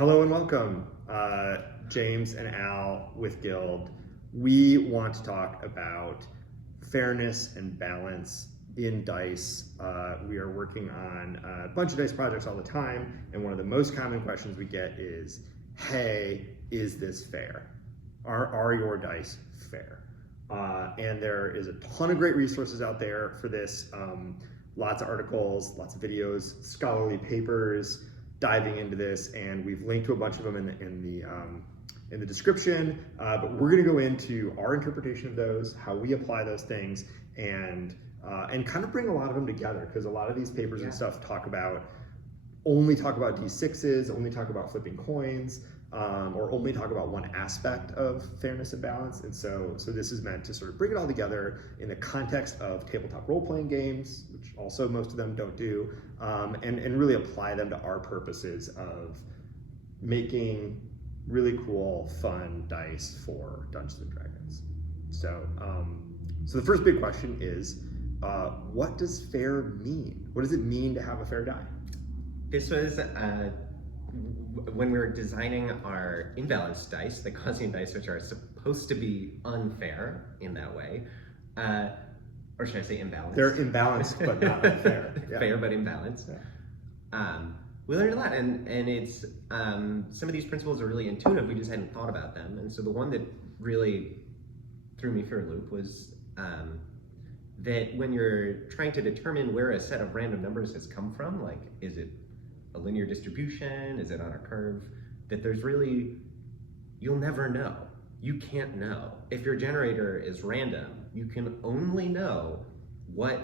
Hello and welcome, James and Al with Guild. We want to talk about fairness and balance in dice. We are working on a bunch of dice projects all the time, and one of the most common questions we get is, hey, is this fair? Are your dice fair? And there is a ton of great resources out there for this. Lots of articles, lots of videos, scholarly papers diving into this, and we've linked to a bunch of them in the description. But we're going to go into our interpretation of those, how we apply those things, and kind of bring a lot of them together, because a lot of these papers and stuff only talk about D6s, only talk about flipping coins, or only talk about one aspect of fairness and balance. And so this is meant to sort of bring it all together in the context of tabletop role-playing games, which also most of them don't do, and really apply them to our purposes of making really cool, fun dice for Dungeons and Dragons. So the first big question is, what does fair mean? What does it mean to have a fair die? This was when we were designing our imbalanced dice, the Gaussian dice, which are supposed to be unfair in that way, or should I say imbalanced? They're imbalanced, but not unfair. Yeah. Fair, but imbalanced. Yeah. We learned a lot, and it's some of these principles are really intuitive. We just hadn't thought about them, and so the one that really threw me for a loop was that when you're trying to determine where a set of random numbers has come from, like, is it a linear distribution? Is it on a curve? That there's really, you'll never know. You can't know. If your generator is random, you can only know what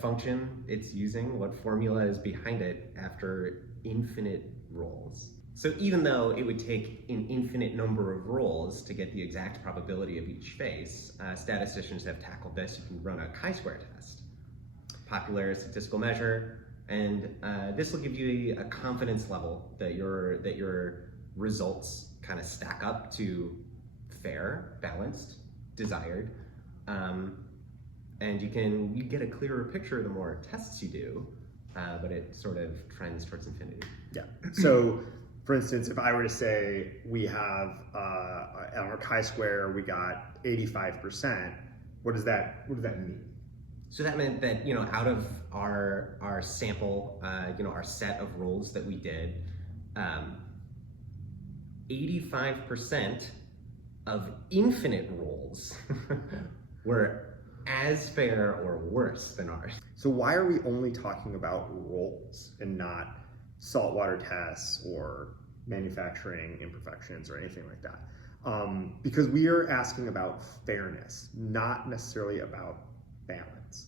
function it's using, what formula is behind it after infinite rolls. So even though it would take an infinite number of rolls to get the exact probability of each face, statisticians have tackled this. You can run a chi-square test, popular statistical measure, and this will give you a confidence level that your results kind of stack up to fair, balanced, desired, and you get a clearer picture the more tests you do, but it sort of trends towards infinity. Yeah. So, for instance, if I were to say we have on our chi-square we got 85%, what does that mean? So that meant that, out of our sample, our set of rolls that we did, 85% of infinite rolls were as fair or worse than ours. So why are we only talking about rolls and not saltwater tests or manufacturing imperfections or anything like that? Because we are asking about fairness, not necessarily about balance.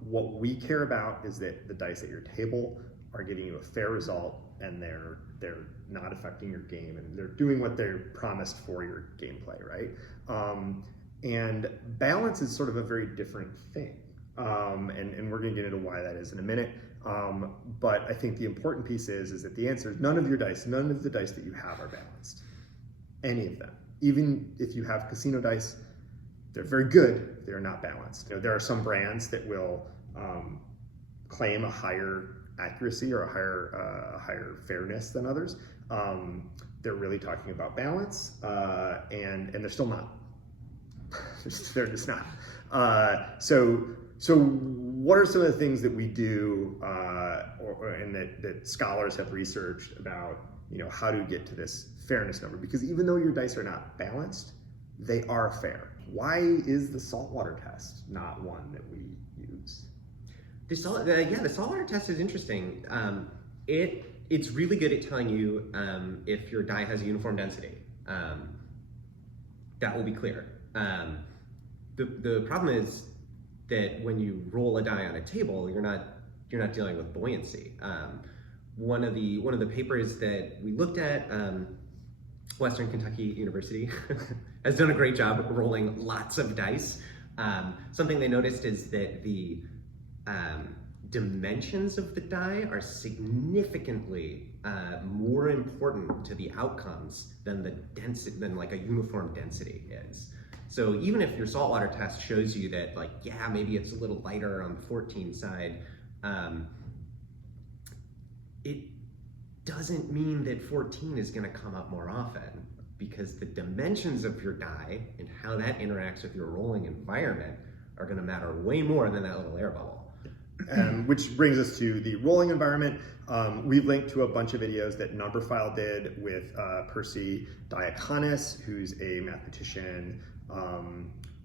What we care about is that the dice at your table are giving you a fair result, and they're not affecting your game, and they're doing what they're promised for your gameplay, right? And balance is sort of a very different thing, and we're going to get into why that is in a minute. But I think the important piece is that the answer is none of the dice that you have are balanced. Any of them. Even if you have casino dice, they're very good, they're not balanced. There are some brands that will claim a higher accuracy or a higher fairness than others. They're really talking about balance, and they're still not. They're just not. So what are some of the things that we do, and that scholars have researched about, how to get to this fairness number? Because even though your dice are not balanced, they are fair. Why is the saltwater test not one that we use? The saltwater test is interesting. It's really good at telling you if your die has a uniform density. That will be clear. The problem is that when you roll a die on a table, you're not dealing with buoyancy. One of the papers that we looked at, Western Kentucky University has done a great job rolling lots of dice. Something they noticed is that the dimensions of the die are significantly more important to the outcomes than like a uniform density is. So even if your saltwater test shows you that, like, yeah, maybe it's a little lighter on the 14 side, doesn't mean that 14 is going to come up more often, because the dimensions of your die and how that interacts with your rolling environment are going to matter way more than that little air bubble. Which brings us to the rolling environment. We've linked to a bunch of videos that Numberphile did with Percy Diaconis, who's a mathematician,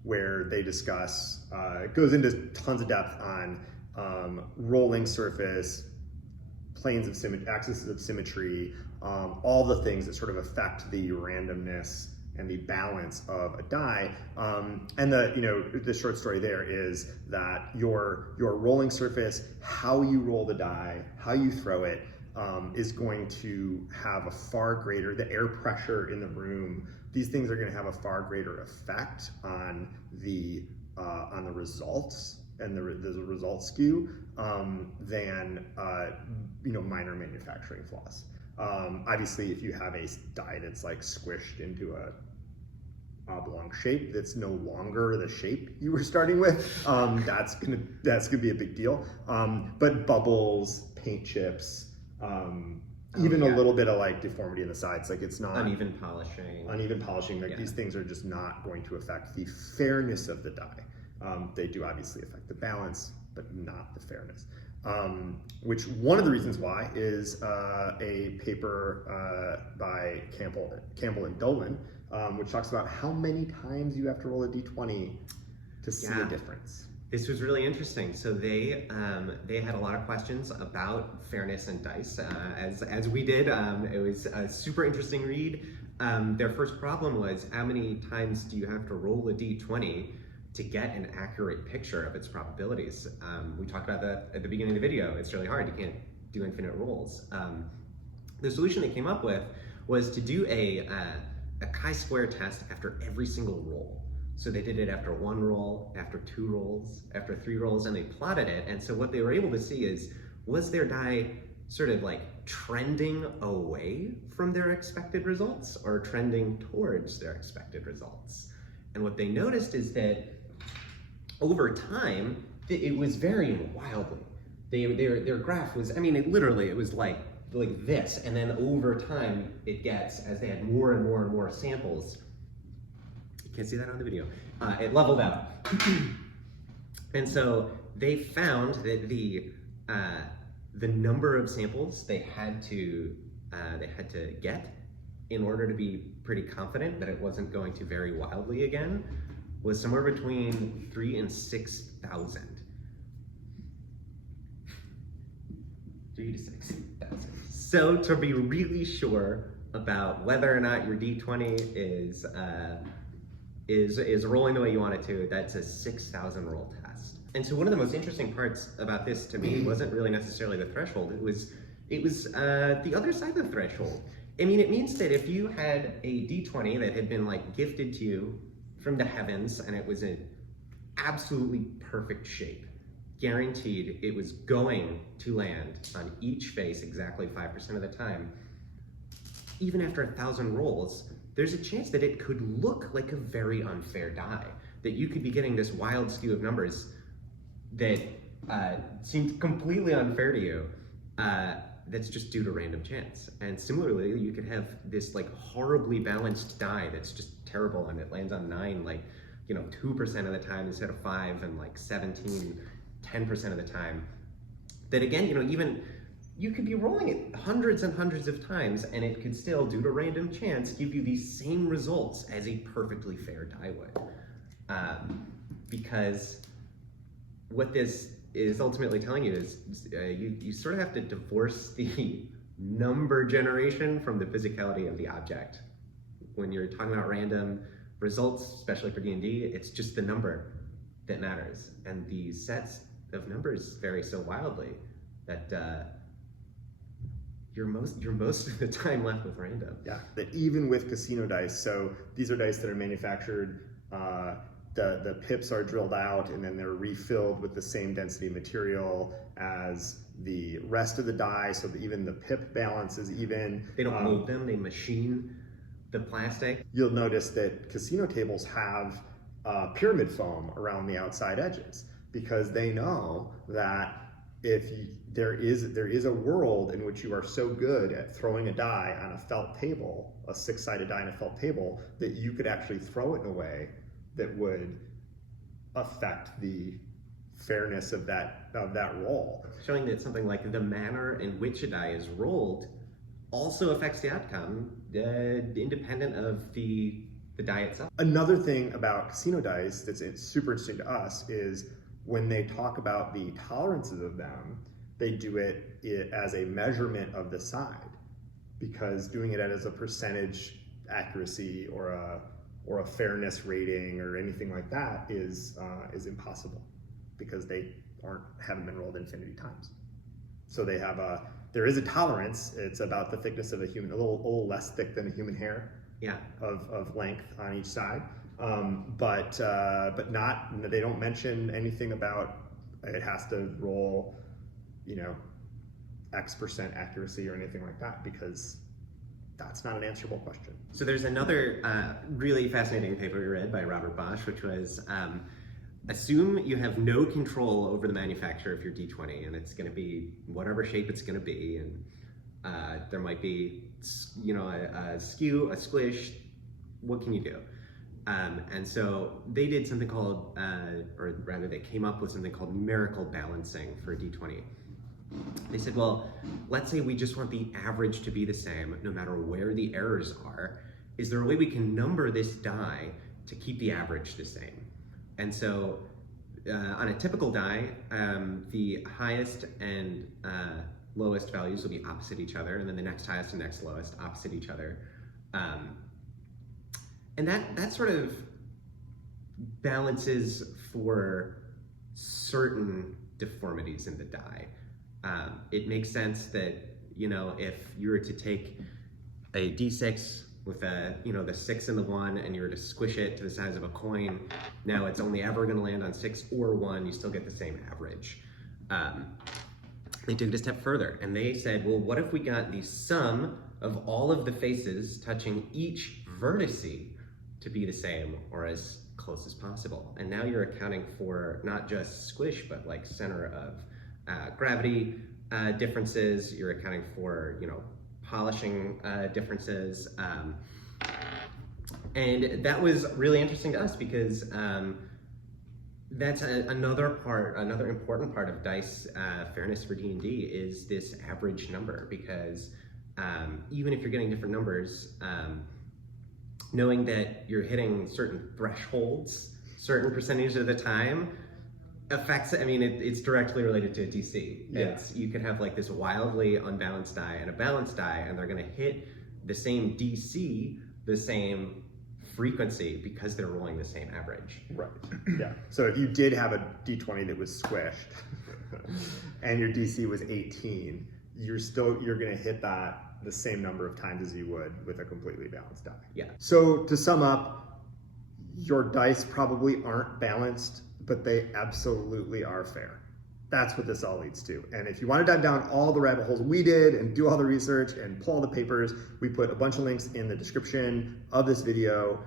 where they discuss, it goes into tons of depth on rolling surface, planes of symmetry, axes of symmetry, all the things that sort of affect the randomness and the balance of a die. And the short story there is that your rolling surface, how you roll the die, how you throw it, is going to have a far greater, the air pressure in the room, these things are going to have a far greater effect on the results and the result skew than minor manufacturing flaws. Obviously, if you have a die that's like squished into a oblong shape that's no longer the shape you were starting with, that's gonna be a big deal. But bubbles, paint chips, even a little bit of like deformity in the sides, like it's not uneven polishing. Like these things are just not going to affect the fairness of the die. They do obviously affect the balance, but not the fairness. Which one of the reasons why is a paper by Campbell and Dolan, which talks about how many times you have to roll a d20 to see a difference. This was really interesting. So they had a lot of questions about fairness and dice, as we did. It was a super interesting read. Their first problem was, how many times do you have to roll a d20 to get an accurate picture of its probabilities? We talked about that at the beginning of the video. It's really hard. You can't do infinite rolls. The solution they came up with was to do a chi-square test after every single roll. So they did it after 1 roll, after 2 rolls, after 3 rolls, and they plotted it. And so what they were able to see is, was their die sort of like trending away from their expected results or trending towards their expected results? And what they noticed is that over time, it was varying wildly. Their graph was, it was like this, and then over time it gets, as they had more and more and more samples, you can't see that on the video, it leveled out. And so they found that the number of samples they had to get in order to be pretty confident that it wasn't going to vary wildly again was somewhere between 3,000 and 6,000. 3,000 to 6,000. So to be really sure about whether or not your d20 is rolling the way you want it to, that's a 6,000 roll test. And so one of the most interesting parts about this to me wasn't really necessarily the threshold. It was the other side of the threshold. It means that if you had a d20 that had been like gifted to you from the heavens and it was an absolutely perfect shape, guaranteed it was going to land on each face exactly 5% of the time, even after 1,000 rolls, there's a chance that it could look like a very unfair die, that you could be getting this wild skew of numbers that seemed completely unfair to you, that's just due to random chance. And similarly, you could have this like horribly balanced die that's just terrible and it lands on 9, 2% of the time instead of 5, and like 17, 10% of the time. That again, even you could be rolling it hundreds and hundreds of times and it could still, due to random chance, give you these same results as a perfectly fair die would. Because what this is ultimately telling you is you sort of have to divorce the number generation from the physicality of the object. When you're talking about random results, especially for D&D, it's just the number that matters. And the sets of numbers vary so wildly that you're most of the time left with random. Yeah, that even with casino dice, so these are dice that are manufactured, the pips are drilled out and then they're refilled with the same density material as the rest of the die, so that even the pip balance is even. They don't mold them, they machine the plastic. You'll notice that casino tables have pyramid foam around the outside edges because they know that there is a world in which you are so good at throwing a die on a felt table, a 6-sided die on a felt table, that you could actually throw it in a way that would affect the fairness of that roll. Showing that something like the manner in which a die is rolled also affects the outcome, independent of the die itself. Another thing about casino dice that's super interesting to us is when they talk about the tolerances of them, they do it as a measurement of the side, because doing it as a percentage accuracy or a fairness rating or anything like that is impossible, because they haven't been rolled infinity times. So there is a tolerance. It's about the thickness of a little less thick than a human hair. Yeah. Of length on each side, but they don't mention anything about it has to roll, X% accuracy or anything like that, because that's not an answerable question. So there's another really fascinating paper we read by Robert Bosch, which was assume you have no control over the manufacture of your D20, and it's going to be whatever shape it's going to be, and there might be a skew, a squish. What can you do? And so they did something called, or rather they came up with something called numerical balancing for D20. They said, well, let's say we just want the average to be the same no matter where the errors are. Is there a way we can number this die to keep the average the same? And so on a typical die, the highest and lowest values will be opposite each other, and then the next highest and next lowest opposite each other. And that sort of balances for certain deformities in the die. It makes sense that, if you were to take a D6 with the 6 and the 1, and you were to squish it to the size of a coin, now it's only ever going to land on 6 or 1, you still get the same average. They took it a step further, and they said, well, what if we got the sum of all of the faces touching each vertice to be the same or as close as possible? And now you're accounting for not just squish, but like center of gravity differences. You're accounting for, polishing differences. And that was really interesting to us, because that's another important part of dice fairness for D&D is this average number, because even if you're getting different numbers, knowing that you're hitting certain thresholds, certain percentage of the time, affects, it's directly related to a DC. Yeah. You could have like this wildly unbalanced die and a balanced die, and they're gonna hit the same DC, the same frequency, because they're rolling the same average. Right, yeah. So if you did have a D20 that was squished and your DC was 18, you're gonna hit that the same number of times as you would with a completely balanced die. Yeah. So to sum up, your dice probably aren't balanced, but they absolutely are fair. That's what this all leads to. And if you want to dive down all the rabbit holes we did and do all the research and pull all the papers, we put a bunch of links in the description of this video.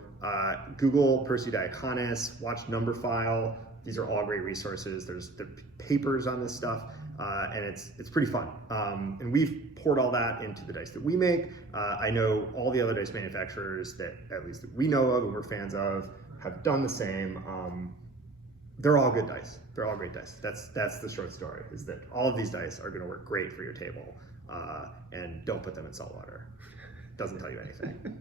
Google Percy Diaconis, watch Numberphile. These are all great resources. There's papers on this stuff, and it's pretty fun. And we've poured all that into the dice that we make. I know all the other dice manufacturers that at least that we know of and we're fans of have done the same. They're all good dice. They're all great dice. That's the short story, is that all of these dice are gonna work great for your table. And don't put them in salt water. Doesn't tell you anything.